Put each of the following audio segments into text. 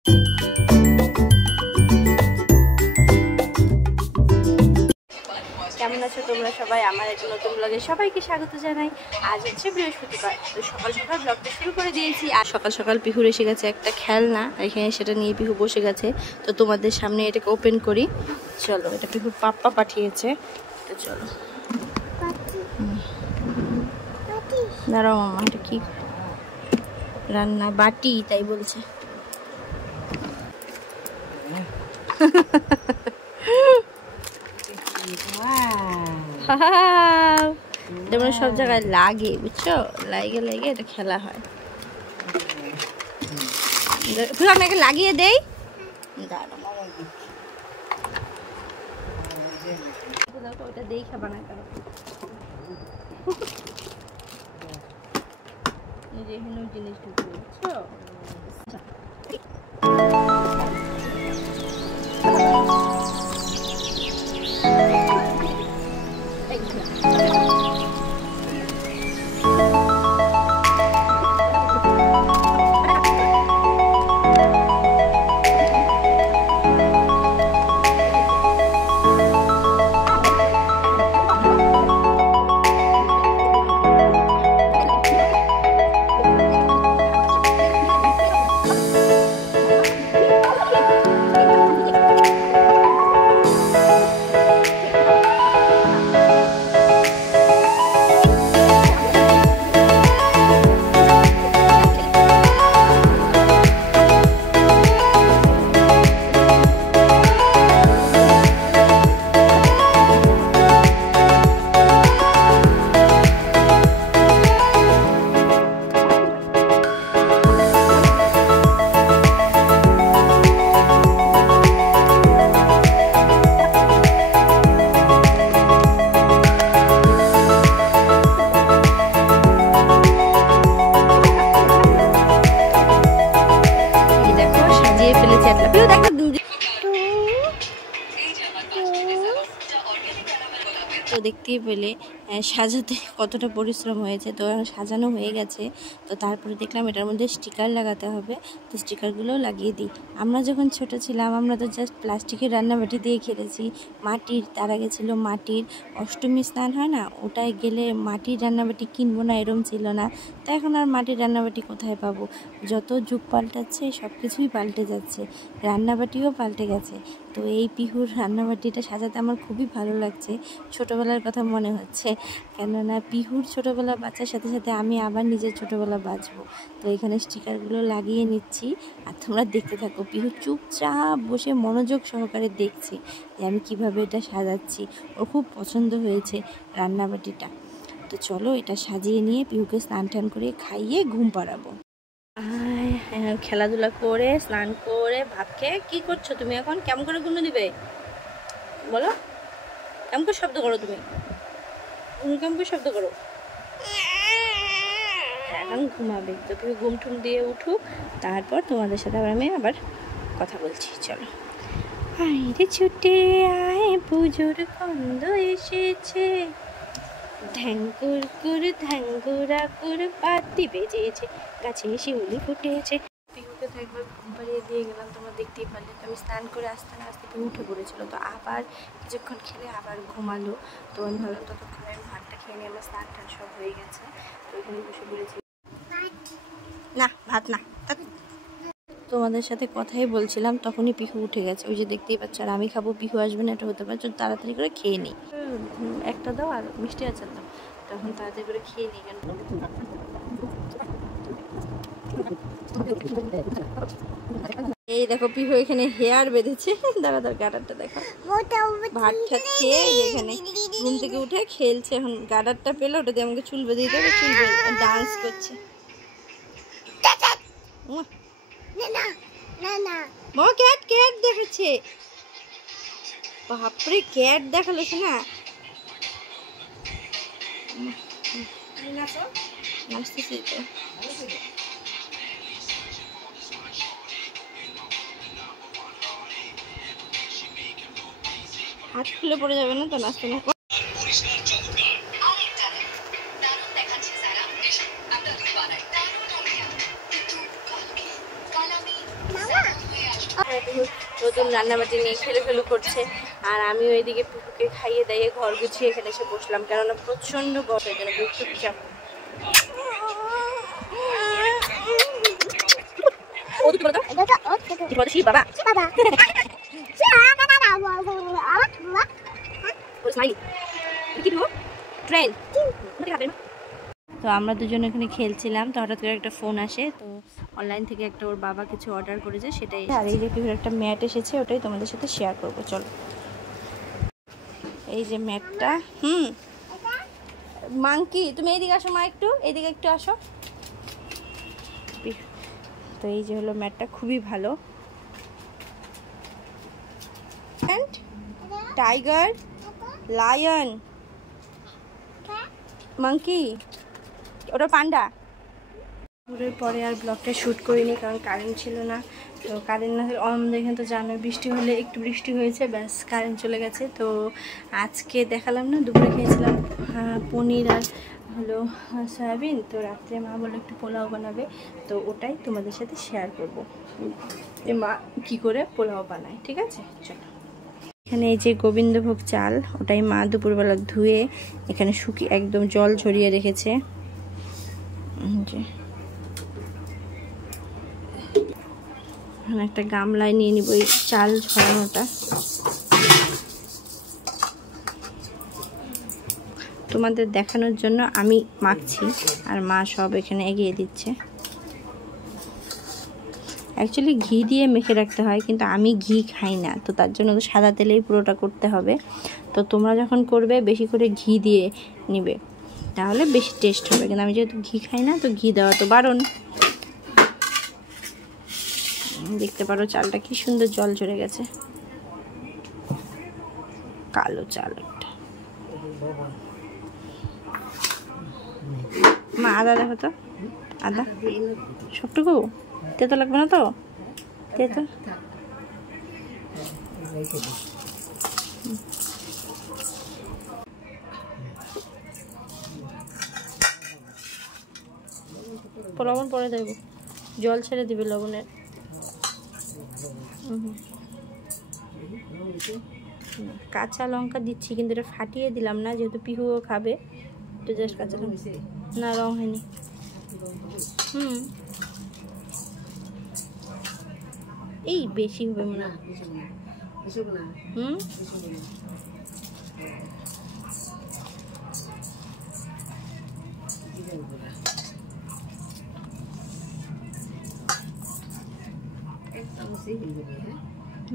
কেমন আছো তোমরা সবাই? আমার একটা নতুন ব্লগে সবাইকে স্বাগত জানাই। আজ হচ্ছে বৃহস্পতিবার, তো সকাল সকাল ব্লগটা শুরু করে দিয়েছি। আর সকাল সকাল পিহুর এসে গেছে একটা খেলনা, এখানে সেটা নিয়ে পিহু বসে গেছে। তো তোমাদের সামনে এটাকে ওপেন করি, চলো। এটা পিহুর পাপ্পা পাঠিয়েছে, তো চলো। দাঁড়াও মামা, এটা কি রান্না? বাটি তাই বলছে। যেমন সব জায়গায় লাগে, বুঝছো, লাগে লাগে এটা খেলা হয়। আপনাকে লাগিয়ে দেই, ওটা দেখে বানা করো। এখানেও জিনিস ঢুকবে, বুঝছো। তো দেখতেই পেলে সাজাতে কতটা পরিশ্রম হয়েছে। তো সাজানো হয়ে গেছে, তো তারপরে দেখলাম এটার মধ্যে স্টিকার লাগাতে হবে, তো স্টিকারগুলোও লাগিয়ে দিই। আমরা যখন ছোট ছিলাম আমরা তো জাস্ট প্লাস্টিকের রান্নাবাটি দিয়ে খেলেছি, মাটির। তার আগে ছিল মাটির, অষ্টমী স্নান হয় না, ওটায় গেলে মাটির রান্নাবাটি কিনবো না এরম ছিল না। তো এখন আর মাটির রান্নাবাটি কোথায় পাবো? যত যুগ পাল্টাচ্ছে সব কিছুই পাল্টে যাচ্ছে, রান্নাবাটিও পাল্টে গেছে। তো এই পিহুর রান্নাবাটিটা সাজাতে আমার খুবই ভালো লাগছে, ছোটোবেলার কথা মনে হচ্ছে। কেননা পিহুর ছোটোবেলা বাঁচার সাথে সাথে আমি আবার নিজের ছোটোবেলা বাঁচবো। তো এখানে স্টিকারগুলো লাগিয়ে নিচ্ছি, আর তোমরা দেখতে থাকো। পিহু চুপচাপ বসে মনোযোগ সহকারে দেখছে যে আমি কিভাবে এটা সাজাচ্ছি। ওর খুব পছন্দ হয়েছে রান্নাবাটিটা। তো চলো এটা সাজিয়ে নিয়ে পিহুকে স্নান টান করে খাইয়ে ঘুম পাড়াবো। খেলাধুলা করে স্নান করে ভাত খেয়ে কী করছো তুমি এখন? কেমন করে ঘুমে দিবে বলো? কেমন করে শব্দ করো তুমি? কেমন করে শব্দ করো? এখন ঘুমাবে, তো তুমি ঘুম টুম দিয়ে উঠুক, তারপর তোমাদের সাথে আমি আবার কথা বলছি। চলো। আরে ছুটে আয়, পুজোর গন্ধ এসেছে, ধ্যাঙ্কুর কুর ধ্যাঙ্গুরা কুর পাতি বেজেছে, গাছে শিউলি ফুটেছে। পিহুকে তো একবার ঘুম পাড়িয়ে দিয়ে গেলাম, তোমরা দেখতেই পারলে। তো আমি স্নান করে আসতে না আসতে পিহু উঠে পড়েছিল, তো আবার কিছুক্ষণ খেলে আবার ঘুমালো। তো আমি ভাবলাম ততক্ষণে আমি ভাতটা খেয়ে নিয়ে আমার স্নান টান সব হয়ে গেছে। তো ওইখানে বসে পড়েছি। না ভাত না, তোমাদের সাথে কথাই বলছিলাম, তখনই পিহু উঠে গেছে, ওই যে দেখতেই পাচ্ছ। আর আমি খাবো, পিহু আসবে না, এটা হতে পারছো, তাড়াতাড়ি করে খেয়ে নিই। একটা দাও আর মিষ্টি আচার দাও, তখন তাড়াতাড়ি করে খেয়ে নিই। কেন এই দেখো পিহু এখানে হেয়ার বেঁধেছে, দাঁড়া দাঁড়া গার্ডারটা দেখো। ভাত ঠাত খেয়ে এখানে ঘুম থেকে উঠে খেলছে। এখন গার্ডারটা পেলে ওটা দিয়ে আমাকে চুল বেঁধে দিতে হবে, চুল ডান্স করছে। ক্যাট ক্যাট দেখাচ্ছে, বাপরে ক্যাট দেখালো শোনা। নাচতেছি তো। হাত খুলে পড়ে যাবে না তো নাচতে না। পিহু নতুন রান্নাবাটি নিয়ে খেলু করছে, আর আমিও এদিকে পিহুকে খাইয়ে দাইয়ে ঘর গুছিয়ে এখানে এসে বসলাম, কেননা প্রচণ্ড গরম, এই জন্য চুপচাপ। তো আমরা দুজন এখানে খেলছিলাম, তো হঠাৎ করে একটা ফোন আসে, তো অনলাইন থেকে একটা ওর বাবা কিছু অর্ডার করেছে সেটাই, আর এই যে পিহুর একটা ম্যাট এসেছে, ওটাই তোমাদের সাথে শেয়ার করবো। চলো, এই যে ম্যাটটা। মাংকি তুমি এইদিকে আসো, মা একটু এইদিকে একটু আসো। তো এই যে হলো ম্যাটটা, খুবই ভালো। টাইগার, লায়ন, মাংকি, ওটা পান্ডা। দুপুরের পরে আর ব্লগটা শ্যুট করিনি, কারণ কারেন্ট ছিল না। তো কারেন্ট না হলে আমাদের এখানে তো জানো, বৃষ্টি হলে একটু বৃষ্টি হয়েছে ব্যাস কারেন্ট চলে গেছে। তো আজকে দেখালাম না, দুপুরে খেয়েছিলাম পনির আর হলো সয়াবিন। তো রাত্রে মা বললো একটু পোলাও বানাবে, তো ওটাই তোমাদের সাথে শেয়ার করব যে মা কী করে পোলাও বানায়। ঠিক আছে, চলো। এখানে এই যে গোবিন্দভোগ চাল, ওটাই মা দুপুরবেলা ধুয়ে এখানে শুকিয়ে একদম জল ঝরিয়ে রেখেছে। একটা গামলায় নিয়ে নিব এই চাল ঝরানোটা। তোমাদের দেখানোর জন্য আমি মাখছি, আর মা সব এখানে এগিয়ে দিচ্ছে। অ্যাকচুয়ালি ঘি দিয়ে মেখে রাখতে হয়, কিন্তু আমি ঘি খাই না, তো তার জন্য তো সাদা তেলেই পুরোটা করতে হবে। তো তোমরা যখন করবে বেশি করে ঘি দিয়ে নিবে, তাহলে বেশি টেস্ট হবে, কিন্তু আমি যেহেতু ঘি খাই না, তো ঘি দেওয়া তো বারণ। দেখতে পারো চালটা কি সুন্দর জল ঝরে গেছে, কালো চাল একটা। মা আদা দেখো তো, আদা সবটুকু তেতো লাগবে না তো? তেতো লবণ পরে দেবো, জল ছেড়ে দিবে লবণের। কাঁচা লঙ্কা দিচ্ছি, কিন্তু এটা ফাটিয়ে দিলাম না, যেহেতু পিহুও খাবে। তো জাস্ট কাঁচা লঙ্কা, না রং হয়নি। এই বেশি হবে মনে হয়।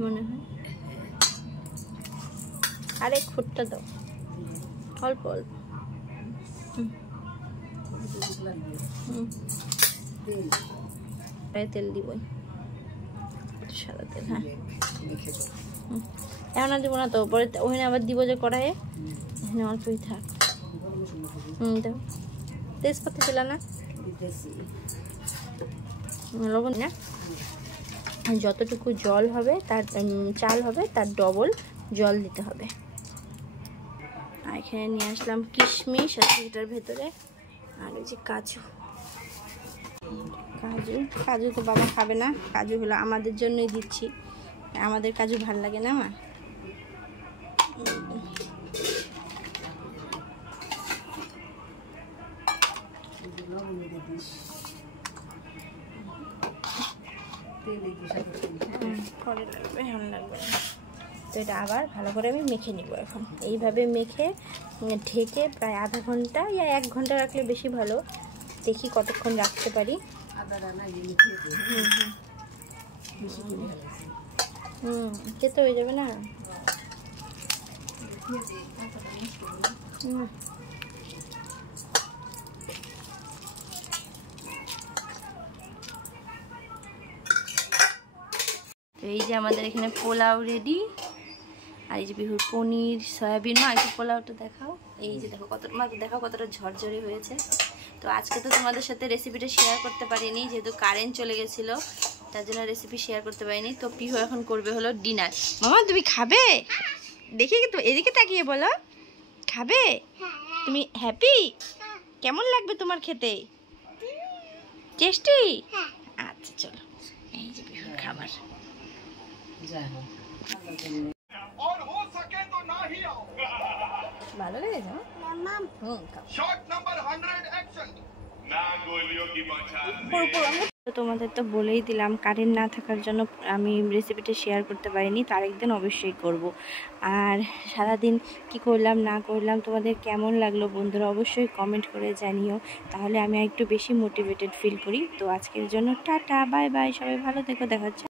মনে হয় আরে খুঁটটা দাও, অল্প অল্প। তেল দিবই, সাদা তেল। হ্যাঁ, এখন আর দিব না তো, পরে ওখানে আবার দিব যে কড়াইয়ে, এখানে অল্পই থাক। দাও, তেজপাতা ছিল না, লবণ না। যতটুকু জল হবে তার চাল হবে তার ডবল জল দিতে হবে। আর এখানে নিয়ে আসলাম কিশমিশ আছে এটার ভেতরে, আর এই যে কাজু। কাজু তো বাবা খাবে না, কাজু হলো আমাদের জন্যই দিচ্ছি, আমাদের কাজু ভাল লাগে না মা। পরে লাগবে, এখন লাগবে না। তো এটা আবার ভালো করে আমি মেখে নিব। এখন এইভাবে মেখে ঢেকে প্রায় আধা ঘন্টা ইয়া 1 ঘন্টা রাখলে বেশি ভালো। দেখি কতক্ষণ রাখতে পারি। খেতে হয়ে যাবে না। তো এই যে আমাদের এখানে পোলাও রেডি, আর এই যে বিহুর পনির সয়াবিন। মা একটু পোলাওটা দেখাও, এই যে দেখো কতটা ঝরঝরে হয়েছে। তো আজকে তো তোমাদের সাথে রেসিপিটা শেয়ার করতে পারিনি, যেহেতু কারেন্ট চলে গেছিলো, তার জন্য রেসিপি শেয়ার করতে পারিনি। তো পিহু এখন করবে হলো ডিনার। মামা তুমি খাবে? দেখি তো এদিকে তাকিয়ে বলো, খাবে? তুমি হ্যাপি? কেমন লাগবে তোমার খেতে? টেস্টি? আচ্ছা চলো, এই যে পিহুর খাবার। ভালো লেগেছে তো তোমাদের তো বলেই দিলাম, কারেন্ট না থাকার জন্য আমি রেসিপিটা শেয়ার করতে পারিনি, তো আরেকদিন অবশ্যই করব। আর সারাদিন কি করলাম না করলাম তোমাদের কেমন লাগলো বন্ধুরা অবশ্যই কমেন্ট করে জানিও, তাহলে আমি একটু বেশি মোটিভেটেড ফিল করি। তো আজকের জন্য টাটা, বাই বাই, সবাই ভালো থেকো, দেখা হচ্ছে।